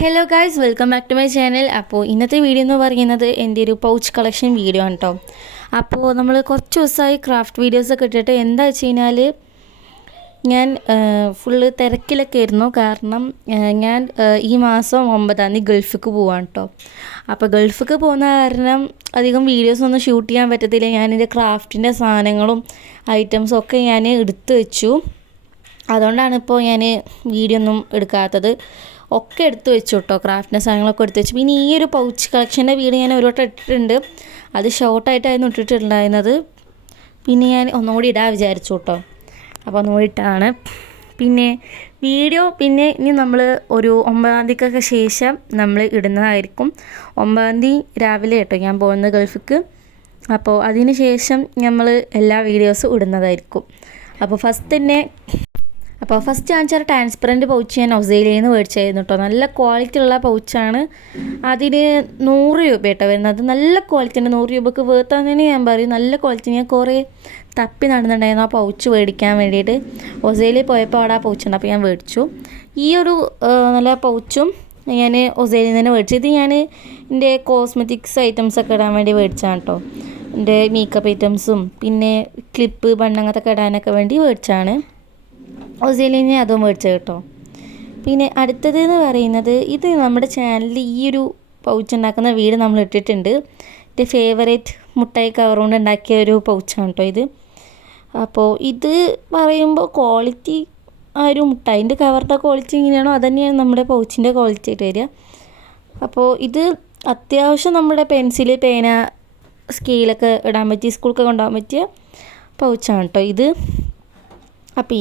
Hello guys, welcome back to my channel. അപ്പോൾ ഇന്നത്തെ video എന്ന് പറയുന്നത് എൻ്റെ ഒരു പൗച്ച് കളക്ഷൻ വീഡിയോ ആണ് കേട്ടോ. അപ്പോൾ നമ്മൾ കുറച്ച് ദിവസമായി ക്രാഫ്റ്റ് വീഡിയോസൊക്കെ ഇട്ടിട്ട് എന്താ വെച്ച് കഴിഞ്ഞാൽ ഞാൻ ഫുള്ള് തിരക്കിലൊക്കെ ആയിരുന്നു. കാരണം ഞാൻ ഈ മാസം 9-ാം തീയതി ഗൾഫിക്ക് പോവാണ് കേട്ടോ. അപ്പോൾ ഗൾഫിക്ക് പോകുന്ന കാരണം അധികം വീഡിയോസൊന്നും ഷൂട്ട് ചെയ്യാൻ പറ്റത്തില്ല. ഞാനെൻ്റെ ക്രാഫ്റ്റിൻ്റെ സാധനങ്ങളും ഐറ്റംസും ഒക്കെ ഞാൻ എടുത്തു വെച്ചു. അതുകൊണ്ടാണ് ഇപ്പോൾ ഞാൻ വീഡിയോ ഒന്നും എടുക്കാത്തത്. ഒക്കെ എടുത്തു വെച്ചു കേട്ടോ, ക്രാഫ്റ്റിൻ്റെ സാധനങ്ങളൊക്കെ എടുത്തു വെച്ചു. പിന്നെ ഈ ഒരു പൗച്ച് കളക്ഷൻ്റെ വീഡിയോ ഞാൻ ഒരു വട്ടം ഇട്ടിട്ടുണ്ട്. അത് ഷോർട്ടായിട്ടായിരുന്നു ഇട്ടിട്ടുണ്ടായിരുന്നത്. പിന്നെ ഞാൻ ഒന്നുകൂടി ഇടാൻ വിചാരിച്ചു കേട്ടോ. അപ്പോൾ ഒന്നുകൂടി ഇട്ടാണ്. പിന്നെ വീഡിയോ ഇനി നമ്മൾ ഒരു 9-ാം തീയതിക്കൊക്കെ ശേഷം നമ്മൾ ഇടുന്നതായിരിക്കും. 9-ാം തീയതി രാവിലെ കേട്ടോ ഞാൻ പോകുന്നത് ഗൾഫിക്ക്. അപ്പോൾ അതിന് ശേഷം നമ്മൾ എല്ലാ വീഡിയോസും ഇടുന്നതായിരിക്കും. അപ്പോൾ ഫസ്റ്റ് കാണിച്ചാൽ ട്രാൻസ്പെറൻറ്റ് പൗച്ച് ഞാൻ ഓസ്ട്രേലിയയിൽ നിന്ന് മേടിച്ചായിരുന്നു കേട്ടോ. നല്ല ക്വാളിറ്റി ഉള്ള പൗച്ചാണ്. അതിന് 100 രൂപ കേട്ടോ വരുന്നത്. നല്ല ക്വാളിറ്റി ഉണ്ട്. 100 രൂപക്ക് വേർത്താന്ന് ഞാൻ പറയും. നല്ല ക്വാളിറ്റി. ഞാൻ കുറേ തപ്പി നടന്നിട്ടുണ്ടായിരുന്നു ആ പൗച്ച് മേടിക്കാൻ വേണ്ടിയിട്ട്. ഓസ്ട്രേലിയയിൽ പോയപ്പോൾ അവിടെ ആ പൗച്ചുണ്ട്, അപ്പോൾ ഞാൻ മേടിച്ചു. ഈ ഒരു നല്ല പൗച്ചും ഞാൻ ഓസ്ട്രേലിയയിൽ നിന്ന് മേടിച്ചു. ഇത് ഞാൻ എൻ്റെ കോസ്മെറ്റിക്സ് ഐറ്റംസൊക്കെ ഇടാൻ വേണ്ടി മേടിച്ചാണ് കേട്ടോ. എൻ്റെ മേക്കപ്പ് ഐറ്റംസും പിന്നെ ക്ലിപ്പ് ബണ്ണങ്ങത്തൊക്കെ ഇടാനൊക്കെ വേണ്ടി മേടിച്ചാണ്. ഓസ്ട്രേലിയയിൽ നിന്ന് അതും മേടിച്ചത് കേട്ടോ. പിന്നെ അടുത്തത് എന്ന് പറയുന്നത്, ഇത് നമ്മുടെ ചാനലിൽ ഈ ഒരു പൗച്ച് ഉണ്ടാക്കുന്ന വീഡിയോ നമ്മൾ ഇട്ടിട്ടുണ്ട്. എൻ്റെ ഫേവറേറ്റ് മുട്ടായി കവർ കൊണ്ട് ഉണ്ടാക്കിയ ഒരു പൗച്ചാണ് കേട്ടോ ഇത്. അപ്പോൾ ഇത് പറയുമ്പോൾ ക്വാളിറ്റി, ആ ഒരു മുട്ടായിൻ്റെ കവറിൻ്റെ ക്വാളിറ്റി എങ്ങനെയാണോ അത് തന്നെയാണ് നമ്മുടെ പൗച്ചിൻ്റെ ക്വാളിറ്റി ആയിട്ട് വരിക. അപ്പോൾ ഇത് അത്യാവശ്യം നമ്മുടെ പെൻസിൽ, പേന, സ്കെയിലൊക്കെ ഇടാൻ പറ്റിയ, സ്കൂളൊക്കെ കൊണ്ടുപോകാൻ പറ്റിയ പൗച്ചാണ് കേട്ടോ ഇത്. അപ്പോൾ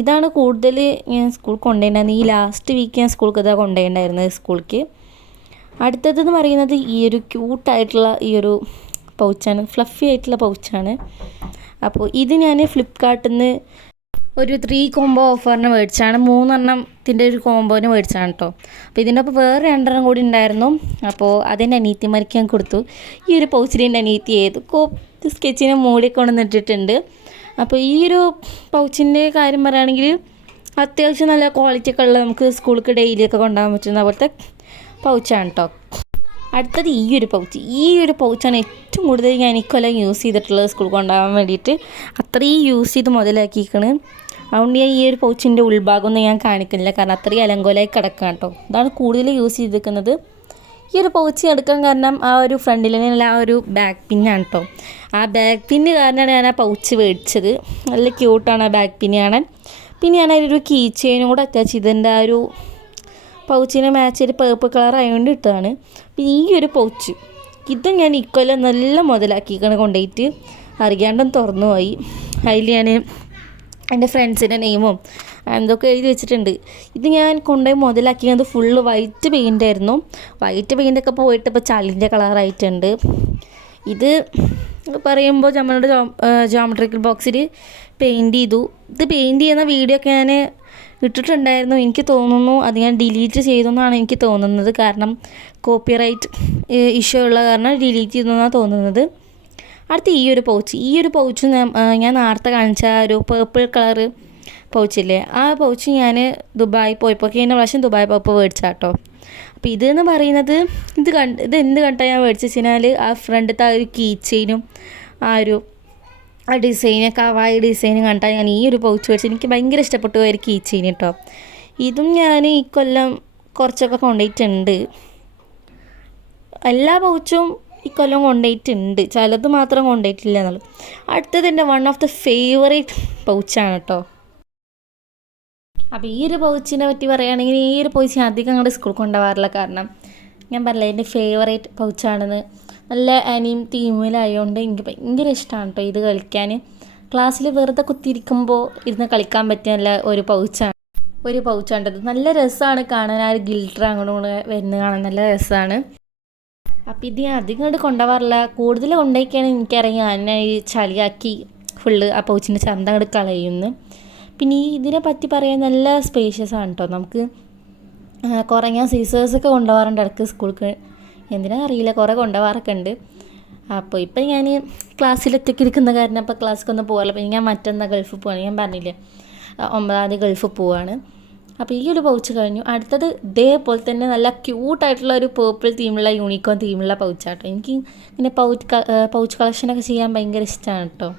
ഇതാണ് കൂടുതൽ ഞാൻ സ്കൂൾ കൊണ്ടുപോയിട്ടുണ്ടായിരുന്നത്. ഈ ലാസ്റ്റ് വീക്ക് ഞാൻ സ്കൂൾക്ക് ഇതാ കൊണ്ടുപോയിട്ടുണ്ടായിരുന്നത് സ്കൂൾക്ക്. അടുത്തതെന്ന് പറയുന്നത് ഈ ഒരു ക്യൂട്ടായിട്ടുള്ള ഈ ഒരു പൗച്ചാണ്. ഫ്ലഫി ആയിട്ടുള്ള പൗച്ചാണ്. അപ്പോൾ ഇത് ഞാൻ ഫ്ലിപ്കാർട്ടിൽ നിന്ന് ഒരു 3 കോംബോ ഓഫറിന് മേടിച്ചാണ്. 3 എണ്ണത്തിൻ്റെ ഒരു കോംബോന് മേടിച്ചാണ് കേട്ടോ. അപ്പോൾ ഇതിൻ്റെ ഒപ്പം വേറെ 2 എണ്ണം കൂടി ഉണ്ടായിരുന്നു. അപ്പോൾ അതെൻ്റെ അനിയത്തിമാർക്ക് ഞാൻ കൊടുത്തു. ഈ ഒരു പൗച്ചിൽ എൻ്റെ അനിയത്തി സ്കെച്ചിനെ മൂടി കൊണ്ടുവന്നിട്ടിട്ടുണ്ട്. അപ്പോൾ ഈ ഒരു പൗച്ചിൻ്റെ കാര്യം പറയുകയാണെങ്കിൽ അത്യാവശ്യം നല്ല ക്വാളിറ്റി ഒക്കെ ഉള്ള, നമുക്ക് സ്കൂൾക്ക് ഡെയിലിയൊക്കെ കൊണ്ടുപോകാൻ പറ്റുന്ന പോലത്തെ പൗച്ചാണ് കേട്ടോ. അടുത്തത് ഈ ഒരു പൗച്ചാണ് ഏറ്റവും കൂടുതൽ ഞാൻ ഇക്കൊല്ലം യൂസ് ചെയ്തിട്ടുള്ളത് സ്കൂളിൽ കൊണ്ടുപോകാൻ വേണ്ടിയിട്ട്. അത്രയും യൂസ് ചെയ്ത് മുതലാക്കിയിരിക്കണ്. അതുകൊണ്ട് ഞാൻ ഈ ഒരു പൗച്ചിൻ്റെ ഉൾഭാഗമൊന്നും ഞാൻ കാണിക്കുന്നില്ല, കാരണം അത്രയും അലങ്കോലായി കിടക്കാം കേട്ടോ. ഇതാണ് കൂടുതൽ യൂസ് ചെയ്തിരിക്കുന്നത്. ഈ ഒരു പൗച്ച് എടുക്കാൻ കാരണം ആ ഒരു ഫ്രണ്ടിലുള്ള ആ ഒരു ബാക്ക് പിന്നാണ് കേട്ടോ. ആ ബാക്ക് പിന്ന് കാരണമാണ് ഞാൻ ആ പൗച്ച് മേടിച്ചത്. നല്ല ക്യൂട്ടാണ് ആ ബാക്ക് പിന്ന് കാണാൻ. പിന്നെ ഞാൻ അതിലൊരു കീ ചെയിനും കൂടെ അറ്റാച്ച് ചെയ്തതിൻ്റെ ആ ഒരു പൗച്ചിനെ മാച്ച് ചെയ്ത് പേർപ്പിൾ കളർ ആയതുകൊണ്ട് ഇട്ടതാണ്. പിന്നെ ഈ ഒരു പൗച്ച് ഇതും ഞാൻ ഇക്കൊല്ലം നല്ല മുതലാക്കിയിരിക്കണം കൊണ്ടുപോയിട്ട്. അറിയാണ്ടും തുറന്നു പോയി. അതിൽ ഞാൻ എൻ്റെ ഫ്രണ്ട്സിൻ്റെ നെയിമും എന്തൊക്കെ എഴുതി വെച്ചിട്ടുണ്ട്. ഇത് ഞാൻ കൊണ്ടുപോയി മുതലാക്കിയത് ഫുള്ള് വൈറ്റ് പെയിൻ്റായിരുന്നു. വൈറ്റ് പെയിൻ്റൊക്കെ പോയിട്ട് ഇപ്പോൾ ചളിൻ്റെ കളറായിട്ടുണ്ട്. ഇത് പറയുമ്പോൾ നമ്മളുടെ ജോമെട്രിക്കൽ ബോക്സിൽ പെയിൻറ്റ് ചെയ്തു. ഇത് പെയിൻറ്റ് ചെയ്യുന്ന വീഡിയോ ഒക്കെ ഞാൻ ഇട്ടിട്ടുണ്ടായിരുന്നു. എനിക്ക് തോന്നുന്നു അത് ഞാൻ ഡിലീറ്റ് ചെയ്തെന്നാണ് എനിക്ക് തോന്നുന്നത്. കാരണം കോപ്പിറൈറ്റ് ഇഷ്യൂ ഉള്ള കാരണം ഡിലീറ്റ് ചെയ്തെന്നാണ് തോന്നുന്നത്. അടുത്ത ഈ ഒരു പൗച്ച് ഞാൻ നേരത്തെ കാണിച്ച ഒരു പേർപ്പിൾ കളറ് പൗച്ചില്ലേ, ആ പൗച്ച് ഞാൻ ദുബായ് പോയപ്പോൾ, കഴിഞ്ഞ പ്രാവശ്യം ദുബായ് പോയപ്പോൾ മേടിച്ചാൽ കേട്ടോ. അപ്പോൾ ഇതെന്ന് പറയുന്നത് ഇത് എന്ത് കണ്ടാൽ ഞാൻ മേടിച്ചു വെച്ചാൽ ആ ഫ്രണ്ടത്തെ ആ ഒരു കീ ചെയിനും ആ ഒരു ഡിസൈനൊക്കെ കവായി ഡിസൈനും കണ്ടാൽ ഞാൻ ഈ ഒരു പൗച്ച് മേടിച്ചു. എനിക്ക് ഭയങ്കര ഇഷ്ടപ്പെട്ടു ഒരു കീ ചെയിൻ കേട്ടോ. ഇതും ഞാൻ ഈ കൊല്ലം കുറച്ചൊക്കെ കൊണ്ടുപോയിട്ടുണ്ട്. എല്ലാ പൗച്ചും ഈ കൊല്ലം കൊണ്ടുപോയിട്ടുണ്ട്, ചിലത് മാത്രം കൊണ്ടുപോയിട്ടില്ല എന്നുള്ളൂ. അടുത്തത് എൻ്റെ വൺ ഓഫ് ദ ഫേവറേറ്റ് പൗച്ചാണ് കേട്ടോ. അപ്പോൾ ഈ ഒരു പൗച്ചിനെ പറ്റി പറയുകയാണെങ്കിൽ ഈ ഒരു പൗച്ച് ഞാൻ അധികം അങ്ങോട്ട് സ്കൂൾ കൊണ്ടുപോകാറില്ല. കാരണം ഞാൻ പറഞ്ഞില്ല എൻ്റെ ഫേവറേറ്റ് പൗച്ചാണെന്ന്. നല്ല അനിയും തീമിലായതുകൊണ്ട് എനിക്ക് ഭയങ്കര ഇഷ്ടമാണ് കേട്ടോ ഇത് കളിക്കാൻ. ക്ലാസ്സിൽ വെറുതെ കുത്തിയിരിക്കുമ്പോൾ ഇരുന്ന് കളിക്കാൻ പറ്റിയ നല്ല ഒരു പൗച്ചാണ്ടത്. നല്ല രസമാണ് കാണാൻ. ആ ഒരു ഗിൽറ്റർ അങ്ങോട്ട് വരുന്നത് കാണാൻ നല്ല രസമാണ്. അപ്പോൾ ഇത് ഞാൻ അധികം അങ്ങോട്ട് കൊണ്ടുപോകാറില്ല. കൂടുതൽ കൊണ്ടുപോയിക്കാണ് എനിക്കറിയാം ഞാൻ ഈ ചളിയാക്കി ഫുള്ള് ആ പൗച്ചിൻ്റെ ചന്ത അങ്ങോട്ട് കളയുന്നു. പിന്നെ ഇതിനെ പറ്റി പറയാൻ നല്ല സ്പേഷ്യസ് ആണ് കേട്ടോ. നമുക്ക് കുറേ ഞാൻ സീസേഴ്സൊക്കെ കൊണ്ടുപോകാറുണ്ട് ഇടയ്ക്ക് സ്കൂൾക്ക്. എന്തിനാ അറിയില്ല, കുറേ കൊണ്ടുപോകാറൊക്കെ ഉണ്ട്. അപ്പോൾ ഇപ്പം ഞാൻ ക്ലാസ്സിലൊറ്റയ്ക്ക് ഇരിക്കുന്ന കാരണം അപ്പോൾ ക്ലാസ്സിലൊന്നും പോകാറില്ല. അപ്പോൾ ഞാൻ മറ്റന്നാൾ ഗൾഫിൽ പോവാണ്. ഞാൻ പറഞ്ഞില്ലേ 9-ാം തീയതി ഗൾഫിൽ പോവാണ്. അപ്പോൾ ഈ ഒരു പൗച്ച് കഴിഞ്ഞു. അടുത്തത് ഇതേപോലെ തന്നെ നല്ല ക്യൂട്ടായിട്ടുള്ള ഒരു പേർപ്പിൾ തീമുള്ള യൂണിക്കോൺ തീമുള്ള പൗച്ചാട്ടോ. എനിക്ക് ഇങ്ങനെ പൗച്ച് കളക്ഷനൊക്കെ ചെയ്യാൻ ഭയങ്കര ഇഷ്ടമാണ് കേട്ടോ.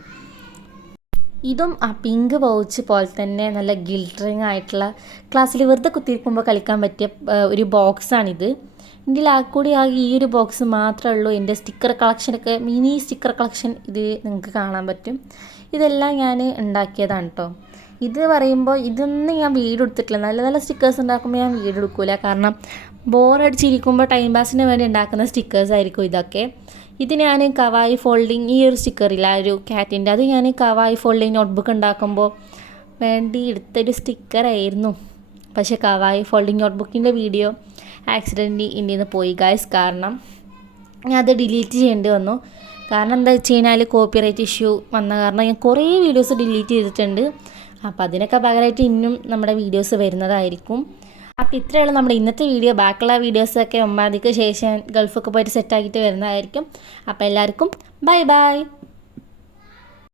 ഇതും ആ പിങ്ക് പൗച്ച് പോലെ തന്നെ നല്ല ഗിൽറ്ററിങ് ആയിട്ടുള്ള ക്ലാസ്സിൽ വെറുതെ കുത്തിയിരിക്കുമ്പോൾ കളിക്കാൻ പറ്റിയ ഒരു ബോക്സാണിത്. എൻ്റെ കൂടി ആകെ ഈ ഒരു ബോക്സ് മാത്രമേ ഉള്ളൂ. എൻ്റെ സ്റ്റിക്കർ കളക്ഷനൊക്കെ മിനി സ്റ്റിക്കർ കളക്ഷൻ ഇത് നിങ്ങൾക്ക് കാണാൻ പറ്റും. ഇതെല്ലാം ഞാൻ ഉണ്ടാക്കിയതാണ് കേട്ടോ. ഇത് പറയുമ്പോൾ ഇതൊന്നും ഞാൻ വീഡിയോ എടുത്തിട്ടില്ല. നല്ല നല്ല സ്റ്റിക്കേഴ്സ് ഉണ്ടാക്കുമ്പോൾ ഞാൻ വീഡിയോ എടുക്കില്ല. കാരണം ബോറടിച്ചിരിക്കുമ്പോൾ ടൈം പാസിന് വേണ്ടി ഉണ്ടാക്കുന്ന സ്റ്റിക്കേഴ്സ് ആയിരിക്കും ഇതൊക്കെ. ഇത് ഞാൻ കവായി ഫോൾഡിങ് ഈ ഒരു സ്റ്റിക്കറില്ല, ഒരു ക്യാറ്റിൻ്റെ, അത് ഞാൻ കവായി ഫോൾഡിങ് നോട്ട്ബുക്ക് ഉണ്ടാക്കുമ്പോൾ വേണ്ടി എടുത്തൊരു സ്റ്റിക്കറായിരുന്നു. പക്ഷേ കവായി ഫോൾഡിങ് നോട്ട്ബുക്കിൻ്റെ വീഡിയോ ആക്സിഡൻ്റ് ഇന്ത്യയിൽ നിന്ന് പോയി ഗൈസ്. കാരണം ഞാൻ അത് ഡിലീറ്റ് ചെയ്യേണ്ടി വന്നു. കാരണം എന്താ വെച്ച് കഴിഞ്ഞാൽ കോപ്പിറൈറ്റ് ഇഷ്യൂ വന്ന കാരണം ഞാൻ കുറേ വീഡിയോസ് ഡിലീറ്റ് ചെയ്തിട്ടുണ്ട്. അപ്പോൾ അതിനൊക്കെ പകരമായിട്ട് ഇന്നും നമ്മുടെ വീഡിയോസ് വരുന്നതായിരിക്കും. അപ്പോൾ ഇത്രയുള്ള നമ്മുടെ ഇന്നത്തെ വീഡിയോ. ബാക്കിയുള്ള വീഡിയോസൊക്കെ 9 ശേഷം ഗൾഫൊക്കെ പോയിട്ട് സെറ്റാക്കിയിട്ട് വരുന്നതായിരിക്കും. അപ്പോൾ എല്ലാവർക്കും ബൈ ബൈ.